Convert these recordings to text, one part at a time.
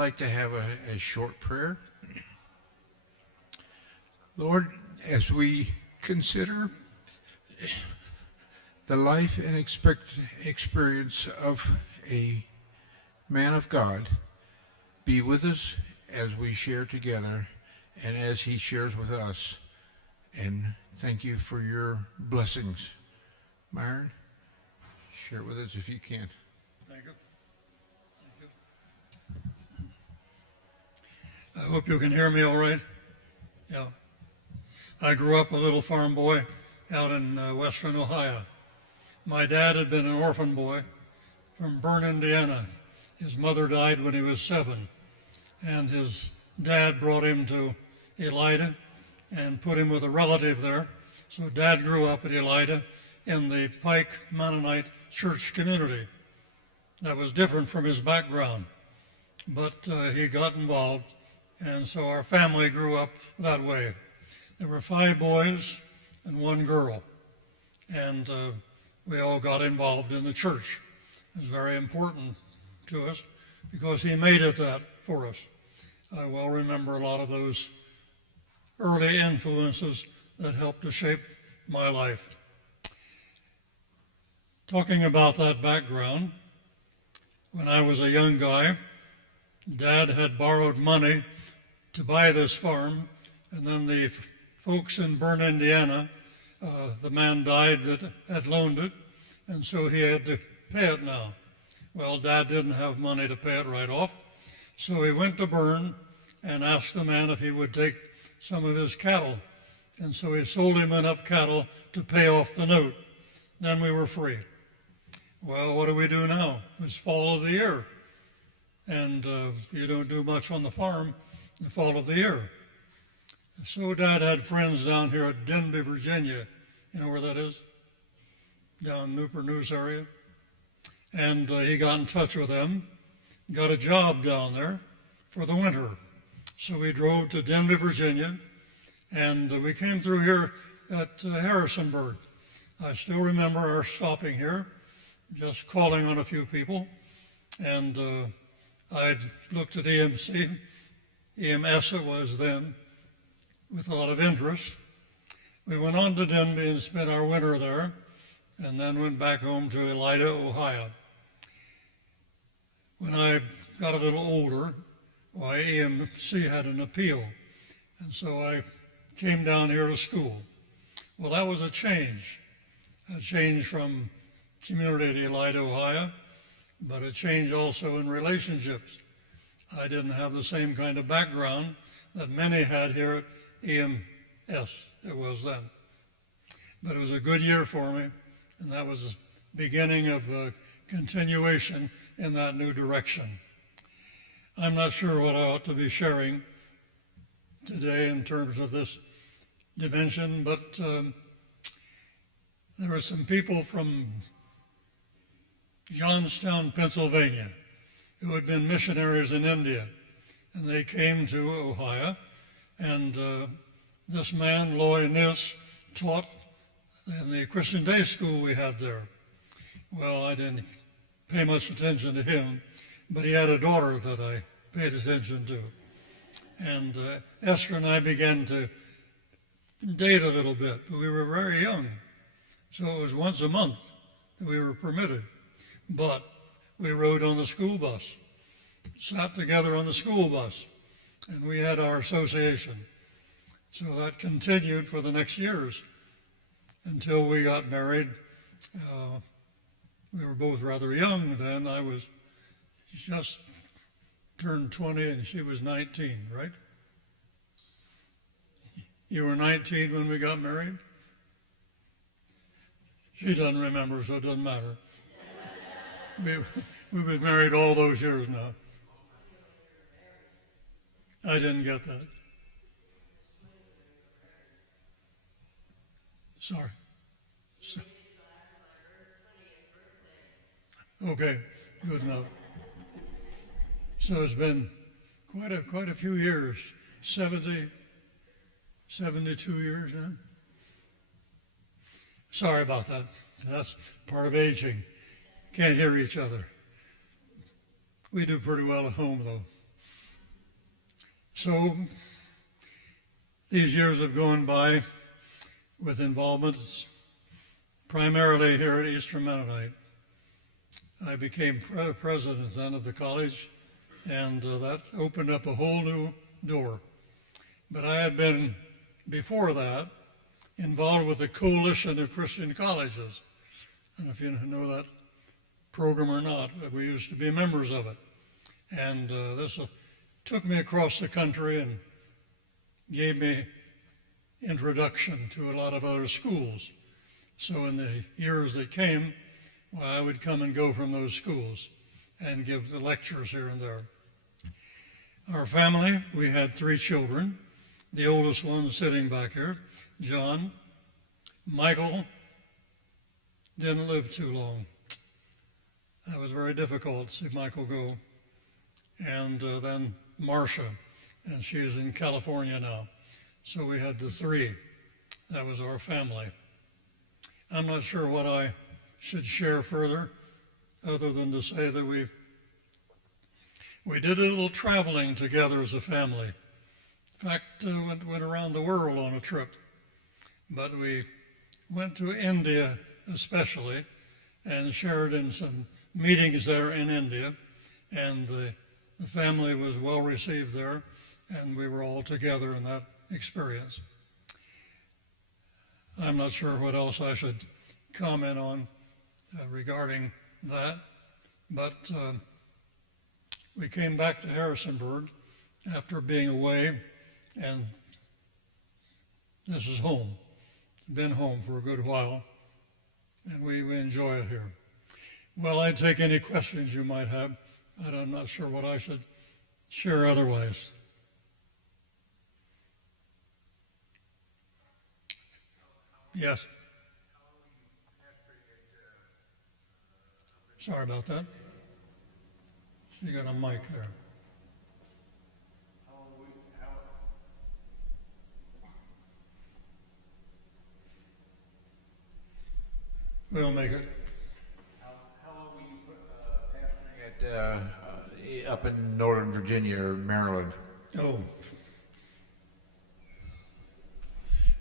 I'd like to have a short prayer. Lord, as we consider the life and experience of a man of God, be with us as we share together and as he shares with us. And thank you for your blessings. Myron, share with us if you can. Thank you. I hope you can hear me all right. Yeah. I grew up a little farm boy out in western Ohio. My dad had been an orphan boy from Bern, Indiana. His mother died when he was 7, and his dad brought him to Elida and put him with a relative there. So Dad grew up at Elida in the Pike Mennonite church community. That was different from his background, but he got involved, and so our family grew up that way. There were 5 boys and 1 girl, and we all got involved in the church. It was very important to us because he made it that for us. I well remember a lot of those early influences that helped to shape my life. Talking about that background, when I was a young guy, Dad had borrowed money to buy this farm, and then the folks in Bern, Indiana, the man died that had loaned it, and so he had to pay it now. Well, Dad didn't have money to pay it right off, so he went to Bern and asked the man if he would take some of his cattle, and so he sold him enough cattle to pay off the note. Then we were free. Well, what do we do now? It's fall of the year, and you don't do much on the farm in the fall of the year. So Dad had friends down here at Denby, Virginia. You know where that is? Down Newport News area. And he got in touch with them, got a job down there for the winter. So we drove to Denby, Virginia, and we came through here at Harrisonburg. I still remember our stopping here, just calling on a few people, and I looked at EMS it was then, with a lot of interest. We went on to Denby and spent our winter there, and then went back home to Elida, Ohio. When I got a little older, EMC had an appeal, and so I came down here to school. Well, that was a change from community to Elida, Ohio, but a change also in relationships. I didn't have the same kind of background that many had here at EMS, it was then. But it was a good year for me, and that was the beginning of a continuation in that new direction. I'm not sure what I ought to be sharing today in terms of this dimension, but there were some people from Johnstown, Pennsylvania, who had been missionaries in India, and they came to Ohio, and this man, Loy Nis, taught in the Christian day school we had there. Well, I didn't pay much attention to him, but he had a daughter that I paid attention to. And Esther and I began to date a little bit, but we were very young. So it was once a month that we were permitted. But we rode on the school bus, sat together on the school bus, and we had our association. So that continued for the next years until we got married. We were both rather young then. I was just turned 20 and she was 19, right? You were 19 when we got married? She doesn't remember, so it doesn't matter. We've been married all those years now. I didn't get that. Sorry. Okay, good enough. So it's been quite a few years, 72 years now. Sorry about that. That's part of aging. Can't hear each other. We do pretty well at home, though. So these years have gone by with involvement primarily here at Eastern Mennonite. I became president then of the college, and that opened up a whole new door. But I had been, before that, involved with the Coalition of Christian Colleges. I don't know if you know that program or not, but we used to be members of it. And this took me across the country and gave me introduction to a lot of other schools. So in the years that came, well, I would come and go from those schools and give lectures here and there. Our family, we had 3 children. The oldest one sitting back here, John. Michael didn't live too long. That was very difficult to see Michael go. And then Marcia, and she is in California now. So we had the 3. That was our family. I'm not sure what I should share further, other than to say that we did a little traveling together as a family. In fact, went around the world on a trip. But we went to India especially and shared in some meetings there in India. And the family was well received there, and we were all together in that experience. I'm not sure what else I should comment on regarding that, but we came back to Harrisonburg after being away, and this is home. Been home for a good while, and we enjoy it here. Well, I'd take any questions you might have, but I'm not sure what I should share otherwise. Yes. Sorry about that. You got a mic there. We'll make it. How long were you pastoring at up in Northern Virginia or Maryland? Oh.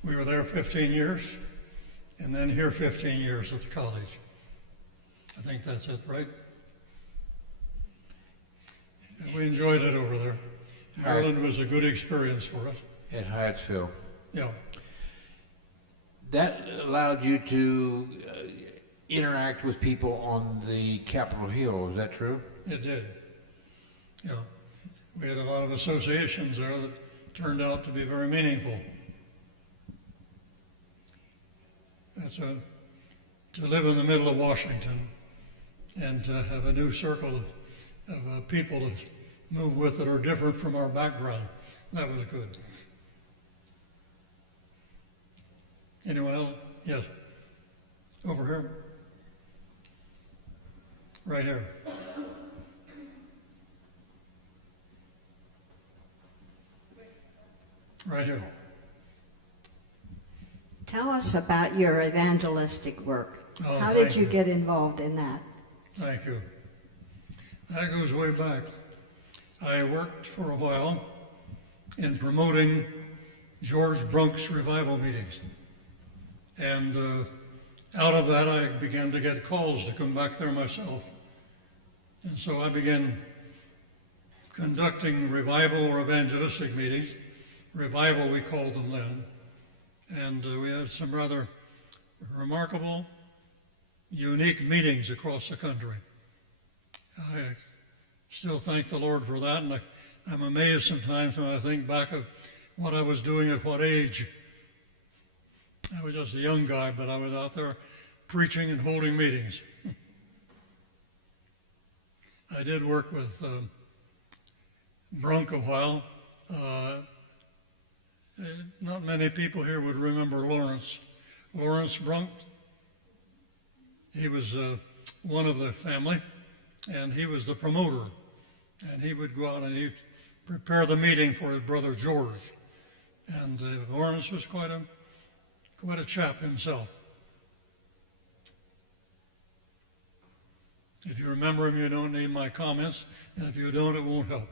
We were there 15 years, and then here 15 years at the college. I think that's it, right? We enjoyed it over there. Maryland was a good experience for us. At Hyattsville. Yeah. That allowed you to interact with people on the Capitol Hill, is that true? It did. Yeah. We had a lot of associations there that turned out to be very meaningful. To live in the middle of Washington and to have a new circle of people to move with that are different from our background, that was good. Anyone else? Yes. Over here. Right here. Right here. Tell us about your evangelistic work. Oh, how did you get involved in that? Thank you. That goes way back. I worked for a while in promoting George Brunk's revival meetings. And out of that, I began to get calls to come back there myself. And so I began conducting revival or evangelistic meetings. Revival, we called them then. And we had some rather remarkable, unique meetings across the country. I still thank the Lord for that, and I'm amazed sometimes when I think back of what I was doing at what age. I was just a young guy, but I was out there preaching and holding meetings. I did work with Brunk a while. Not many people here would remember Lawrence. Lawrence Brunk. He was one of the family, and he was the promoter. And he would go out and he'd prepare the meeting for his brother George. And Lawrence was quite a chap himself. If you remember him, you don't need my comments, and if you don't, it won't help.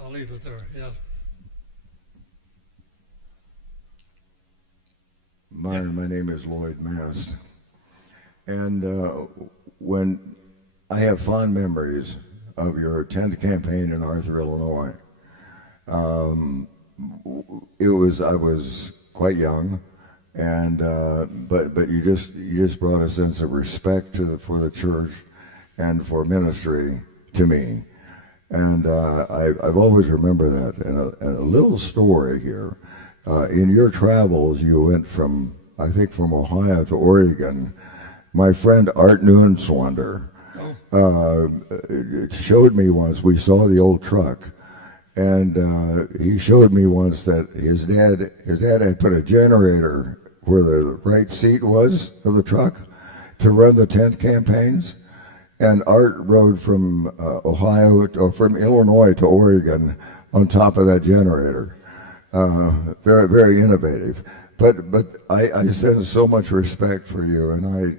I'll leave it there. Yeah. Myron, my name is Lloyd Mast. And when I have fond memories of your 10th campaign in Arthur, Illinois. I was quite young, and but you just brought a sense of respect for the church and for ministry to me, and I've always remembered that. And a little story here. In your travels, you went from Ohio to Oregon. My friend Art Nuenswander showed me once. We saw the old truck, and he showed me once that his dad had put a generator where the right seat was of the truck to run the tent campaigns. And Art rode from from Illinois to Oregon on top of that generator. Very, very innovative. But I sense so much respect for you, and I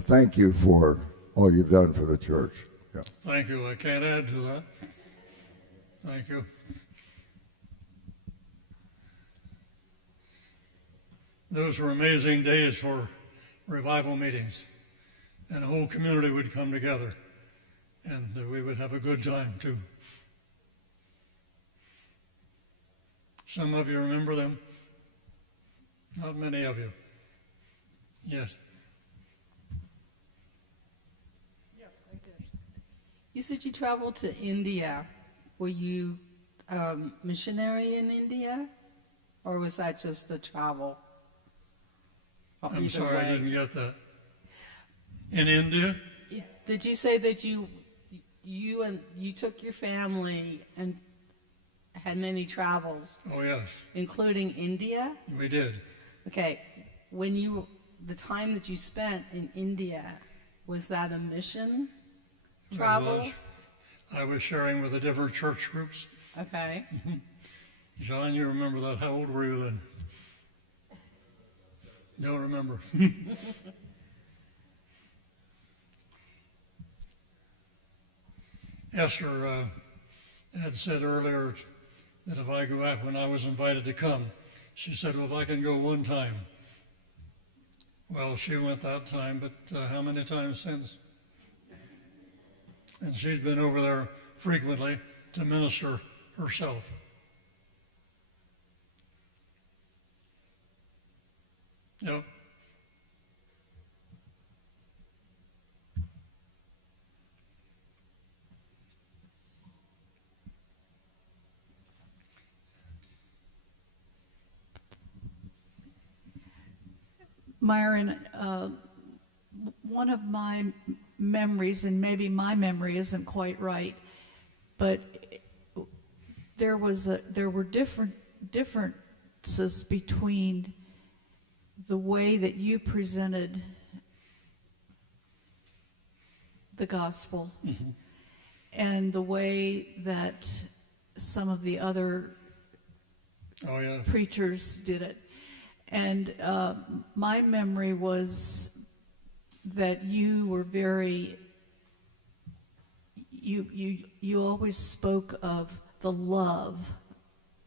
thank you for all you've done for the church. Yeah. Thank you. I can't add to that. Thank you. Those were amazing days for revival meetings, and the whole community would come together, and we would have a good time too. Some of you remember them. Not many of you. Yes. Yes, I did. You said you traveled to India. Were you missionary in India, or was that just a travel? I'm sorry, I didn't get that. In India? Did you say that you took your family and had many travels? Oh, yes. Including India? We did. Okay. The time that you spent in India, was that a mission travel? I was sharing with the different church groups. Okay. John, you remember that? How old were you then? Don't remember. Esther had said earlier that if I go back, when I was invited to come, she said, well, if I can go one time. Well, she went that time, but how many times since? And she's been over there frequently to minister herself. Yep. Myron, one of my memories, and maybe my memory isn't quite right, but there were differences between the way that you presented the gospel and the way that some of the other preachers did it. And my memory was that you were you always spoke of the love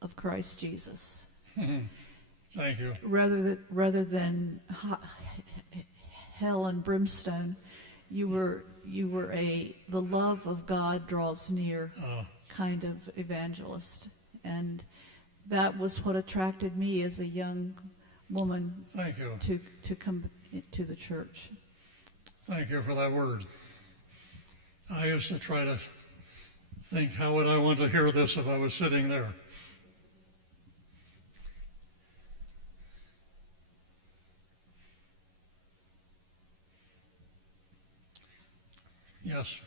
of Christ Jesus. Thank you. Rather than hell and brimstone, you were the love of God draws near kind of evangelist, and that was what attracted me as a young woman. Thank you. To come to the church. Thank you for that word. I used to try to think, how would I want to hear this if I was sitting there? Yes.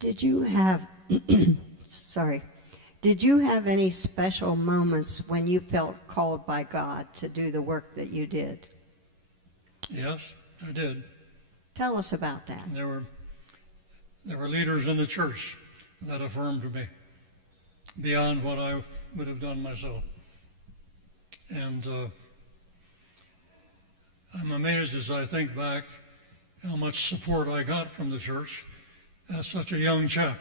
Did you have, did you have any special moments when you felt called by God to do the work that you did? Yes, I did. Tell us about that. There were leaders in the church that affirmed me beyond what I would have done myself. And I'm amazed as I think back how much support I got from the church as such a young chap.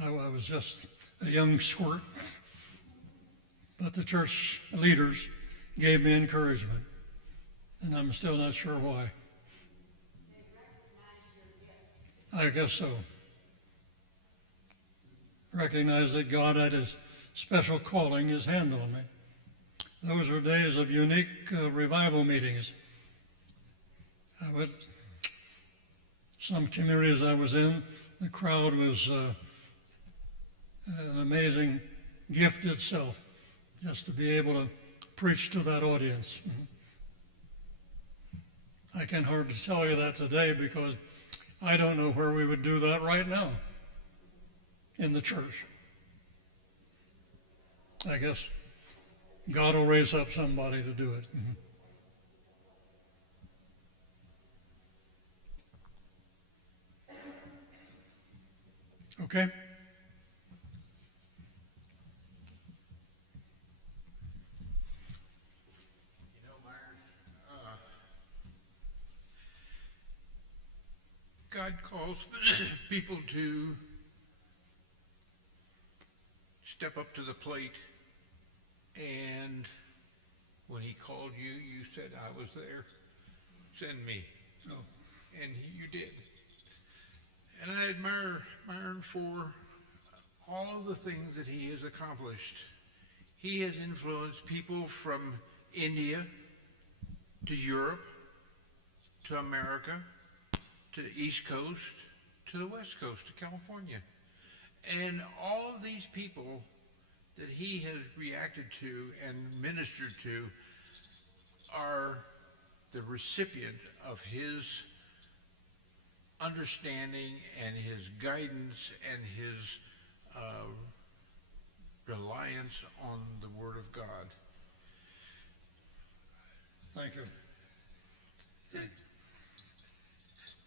I was just a young squirt, but the church leaders gave me encouragement, and I'm still not sure why. I guess so. Recognize that God had his special calling, his hand on me. Those were days of unique revival meetings. Some communities I was in, the crowd was an amazing gift itself, just to be able to preach to that audience. I can hardly tell you that today because I don't know where we would do that right now in the church. I guess God will raise up somebody to do it. Okay? God calls people to step up to the plate, and when he called you, you said, I was there. Send me. So, And you did. And I admire Myron for all of the things that he has accomplished. He has influenced people from India to Europe to America to the East Coast to the West Coast to California. And all of these people that he has reacted to and ministered to are the recipient of his understanding and his guidance and his reliance on the Word of God. thank you.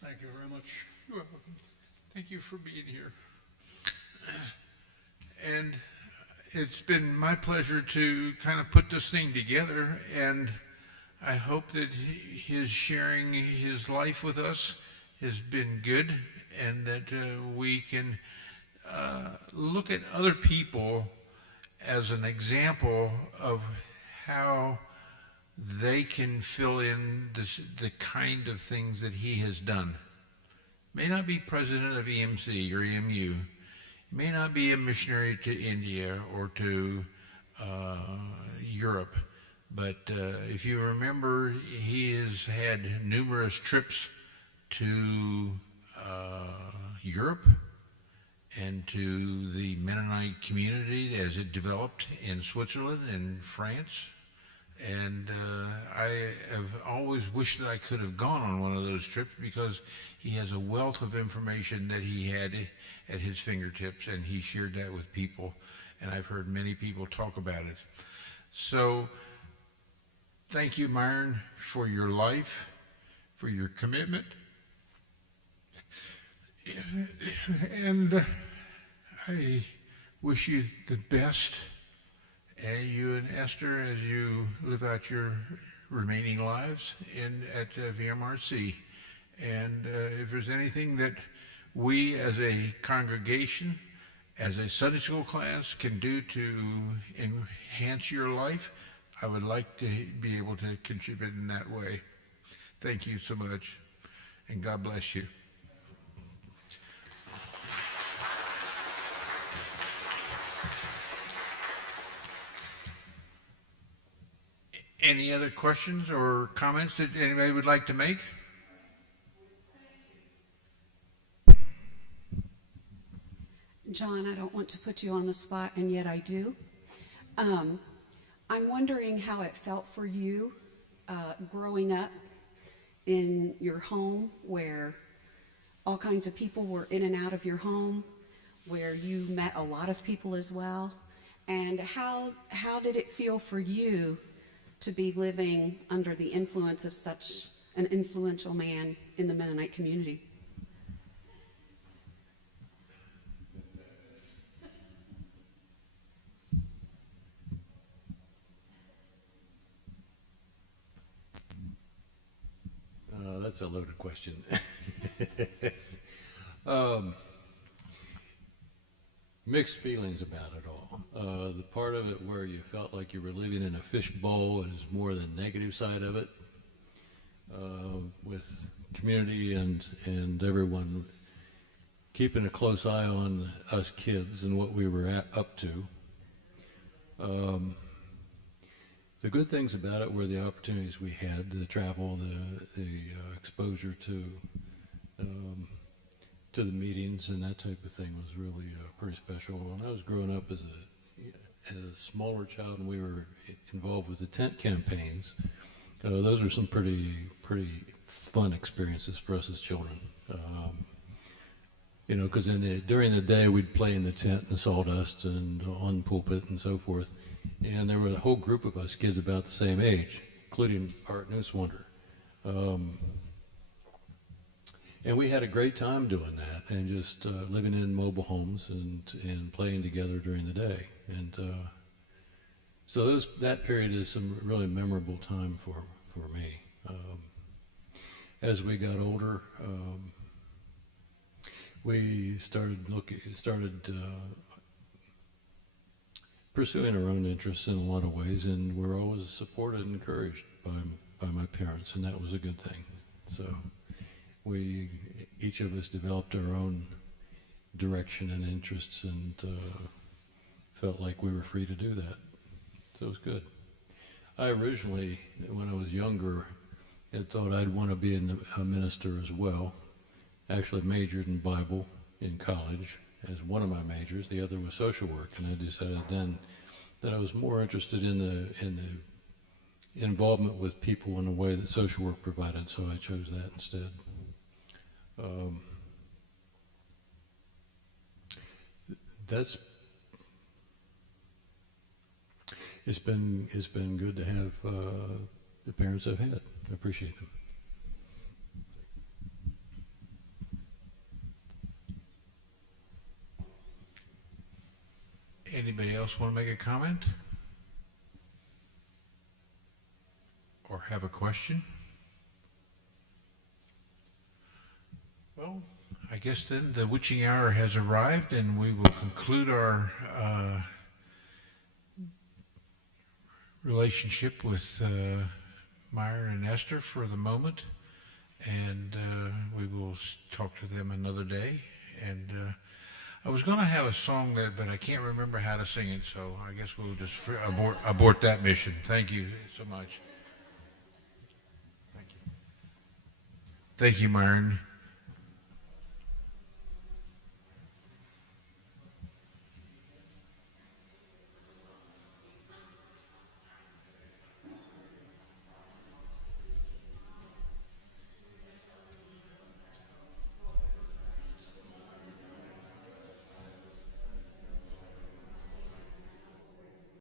Thank you very much. You're welcome. Thank you for being here. And it's been my pleasure to kind of put this thing together, and I hope that his sharing his life with us has been good, and that we can look at other people as an example of how they can fill in the kind of things that he has done. May not be president of EMC or EMU, may not be a missionary to India or to Europe, but if you remember, he has had numerous trips to Europe and to the Mennonite community as it developed in Switzerland and France. And I have always wished that I could have gone on one of those trips because he has a wealth of information that he had at his fingertips, and he shared that with people. And I've heard many people talk about it. So thank you, Myron, for your life, for your commitment. And I wish you the best, and you and Esther, as you live out your remaining lives at VMRC. And if there's anything that we as a congregation, as a Sunday school class, can do to enhance your life, I would like to be able to contribute in that way. Thank you so much, and God bless you. Any other questions or comments that anybody would like to make? John, I don't want to put you on the spot, and yet I do. I'm wondering how it felt for you growing up in your home where all kinds of people were in and out of your home, where you met a lot of people as well, and how did it feel for you to be living under the influence of such an influential man in the Mennonite community? that's a loaded question. Mixed feelings about it all. The part of it where you felt like you were living in a fishbowl is more the negative side of it, with community and everyone keeping a close eye on us kids and what we were up to. The good things about it were the opportunities we had, the travel, the exposure to the meetings and that type of thing was really pretty special. When I was growing up as a smaller child and we were involved with the tent campaigns, those were some pretty fun experiences for us as children. You know, because during the day we'd play in the tent and the sawdust and on the pulpit and so forth, and there were a whole group of us kids about the same age, including Art Newswonder. And we had a great time doing that, and just living in mobile homes and playing together during the day. And so that period is some really memorable time for me. As we got older, we started pursuing our own interests in a lot of ways, and we're always supported and encouraged by my parents, and that was a good thing. So each of us developed our own direction and interests, and felt like we were free to do that. So it was good. I originally, when I was younger, had thought I'd want to be a minister as well. Actually majored in Bible in college as one of my majors. The other was social work, and I decided then that I was more interested in the involvement with people in a way that social work provided, so I chose that instead. It's been good to have the parents I've had. I appreciate them. Anybody else want to make a comment? Or have a question? Well, I guess then the witching hour has arrived, and we will conclude our relationship with Myron and Esther for the moment, and we will talk to them another day. And I was going to have a song there, but I can't remember how to sing it, so I guess we'll just abort that mission. Thank you so much. Thank you. Thank you, Myron.